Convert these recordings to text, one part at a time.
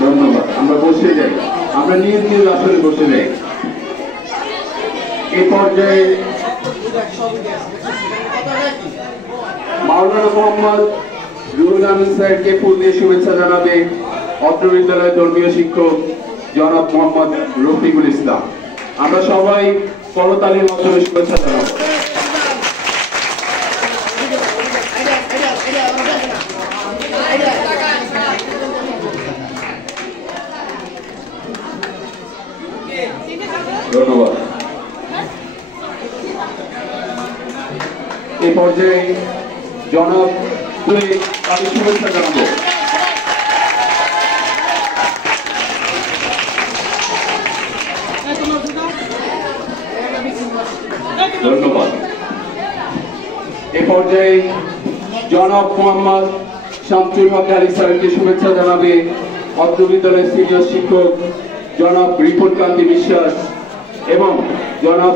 ধন্যবাদ। আমরা বসে যাই, আমরা নিজ নিজ আসলে বসে যাই। এই পর্যায়ে মাওলানা মোহাম্মদ রুহুল আমিন স্যারকে ফুল দিয়ে শুভেচ্ছা জানাবে অত্র বিদ্যালয়ের ধর্মীয় শিক্ষক জনাব মোহাম্মদ রফিকুল ইসলাম। আমরা সবাই করতালির মাধ্যমে শুভেচ্ছা জানাবো। ধন্যবাদ। এই পর্যায়ে জনাব আমি শুভেচ্ছা জানাবো। ধন্যবাদ। এ পর্যায়ে জনাব মোহাম্মদ শামসুল হক আলী স্যারকে শুভেচ্ছা জানাবে অত্র বিদ্যালয়ের সিনিয়র শিক্ষক জনাব রিপন কান্তি বিশ্বাস এবং জনাব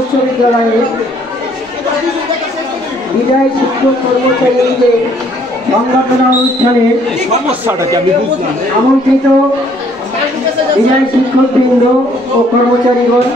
উচ্চ বিদ্যালয়ে বিদায় শিক্ষক কর্মচারীদের সংবর্ধনা অনুষ্ঠানে আমন্ত্রিত বিদায় শিক্ষকবৃন্দ ও কর্মচারীগণ